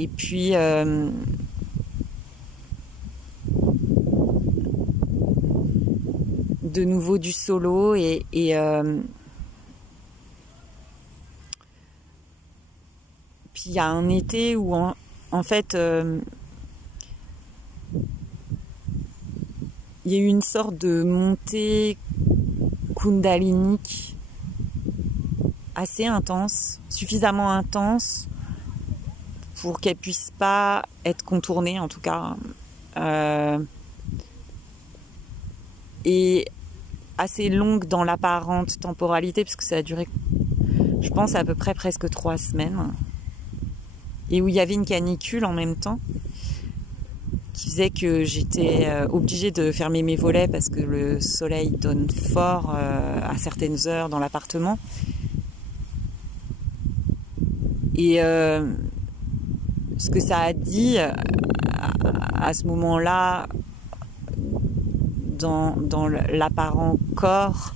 Et puis de nouveau du solo et puis il y a un été où en fait il y a eu une sorte de montée kundalinique assez intense, suffisamment intense pour qu'elle puisse pas être contournée en tout cas, et assez longue dans l'apparente temporalité puisque ça a duré, je pense, à peu près presque 3 semaines, et où il y avait une canicule en même temps qui faisait que j'étais obligée de fermer mes volets parce que le soleil donne fort à certaines heures dans l'appartement. Et ce que ça a dit à ce moment-là dans l'apparent corps,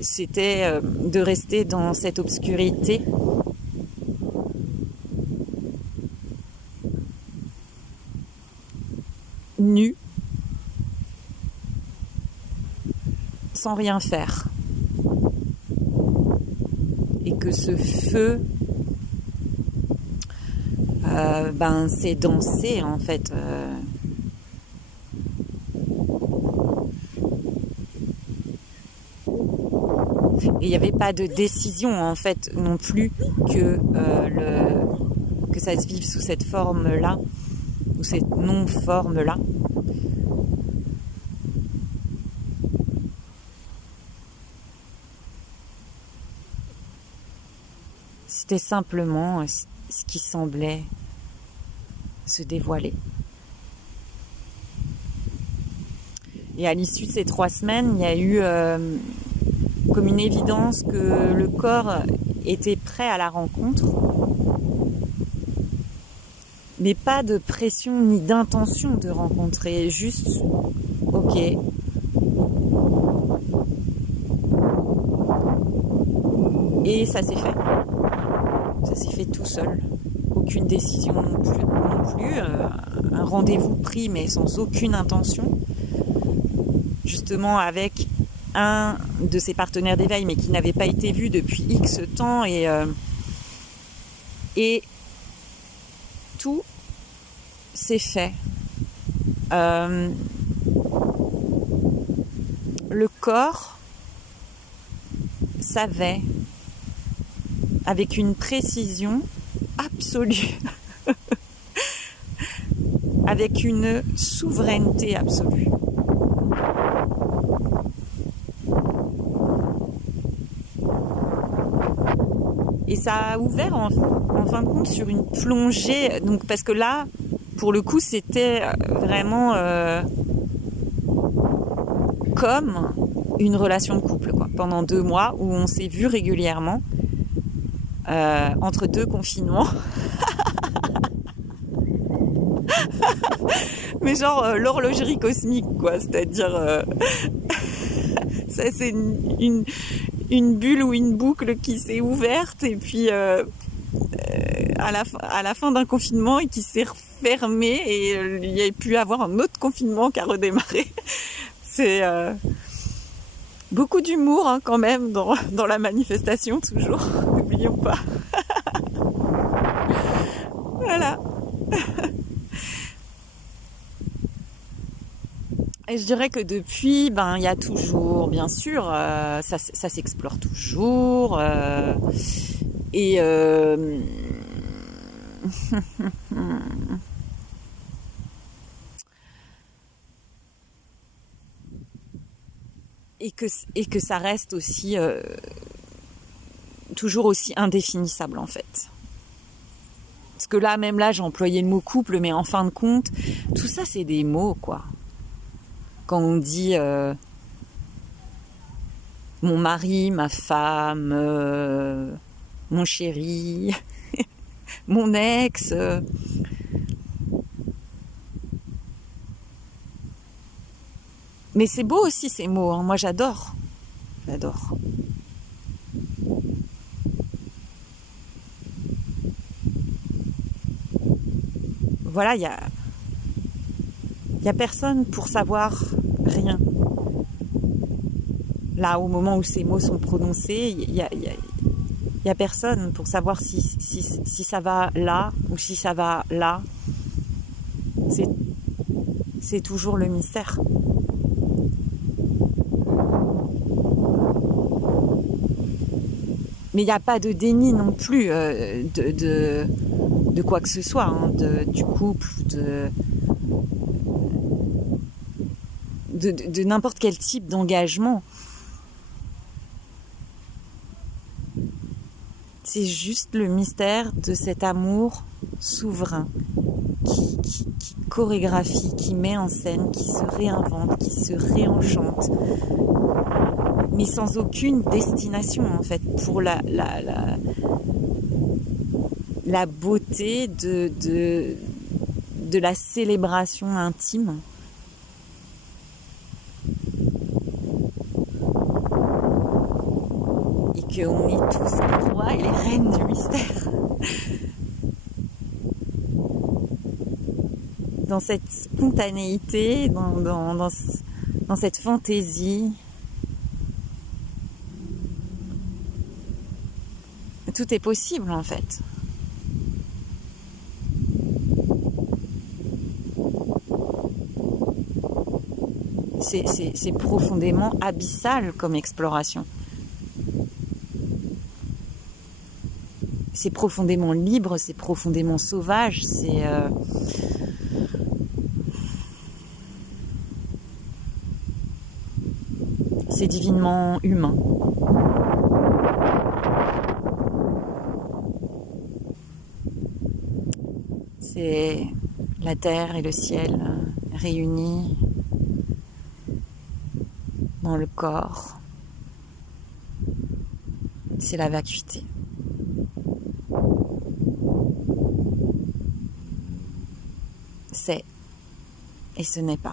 c'était de rester dans cette obscurité nu, sans rien faire, et que ce feu c'est danser en fait, et il n'y avait pas de décision en fait non plus que ça se vive sous cette forme-là ou cette non-forme-là. C'était simplement ce qui semblait se dévoiler. Et à l'issue de ces 3 semaines, il y a eu comme une évidence que le corps était prêt à la rencontre, mais pas de pression ni d'intention de rencontrer, juste ok. Et ça s'est fait. Ça s'est fait tout seul. Aucune décision non plus. Un rendez-vous pris mais sans aucune intention. Justement avec un de ses partenaires d'éveil mais qui n'avait pas été vu depuis X temps, et tout s'est fait. Le corps savait avec une précision absolue, avec une souveraineté absolue. Et ça a ouvert en fin de compte sur une plongée, donc parce que là, pour le coup, c'était vraiment comme une relation de couple, quoi. Pendant 2 mois où on s'est vu régulièrement, entre 2 confinements. Mais genre l'horlogerie cosmique, quoi. C'est-à-dire, ça c'est une bulle ou une boucle qui s'est ouverte et puis à la fin d'un confinement et qui s'est refermée, et il y a pu avoir un autre confinement qui a redémarré. C'est beaucoup d'humour hein, quand même dans la manifestation, toujours. N'oublions pas. Voilà. Et je dirais que depuis, il y a toujours, bien sûr, ça s'explore toujours, et et que ça reste aussi toujours aussi indéfinissable en fait. Parce que là, même là, j'ai employé le mot couple, mais en fin de compte, tout ça c'est des mots, quoi. Quand on dit mon mari, ma femme, mon chéri, mon ex, mais c'est beau aussi ces mots, hein. Moi j'adore. voilà, il y a personne pour savoir rien. Là, au moment où ces mots sont prononcés, il y a personne pour savoir si ça va là ou si ça va là. C'est toujours le mystère. Mais il n'y a pas de déni non plus de quoi que ce soit, hein, du couple, de n'importe quel type d'engagement. C'est juste le mystère de cet amour souverain qui chorégraphie, qui met en scène, qui se réinvente, qui se réenchante, mais sans aucune destination en fait, pour la beauté de la célébration intime. Et qu'on est tous les rois et les reines du mystère. Dans cette spontanéité, dans cette fantaisie. Tout est possible en fait. C'est profondément abyssal comme exploration. C'est profondément libre, c'est profondément sauvage, c'est divinement humain. C'est la terre et le ciel réunis dans le corps. C'est la vacuité. C'est et ce n'est pas.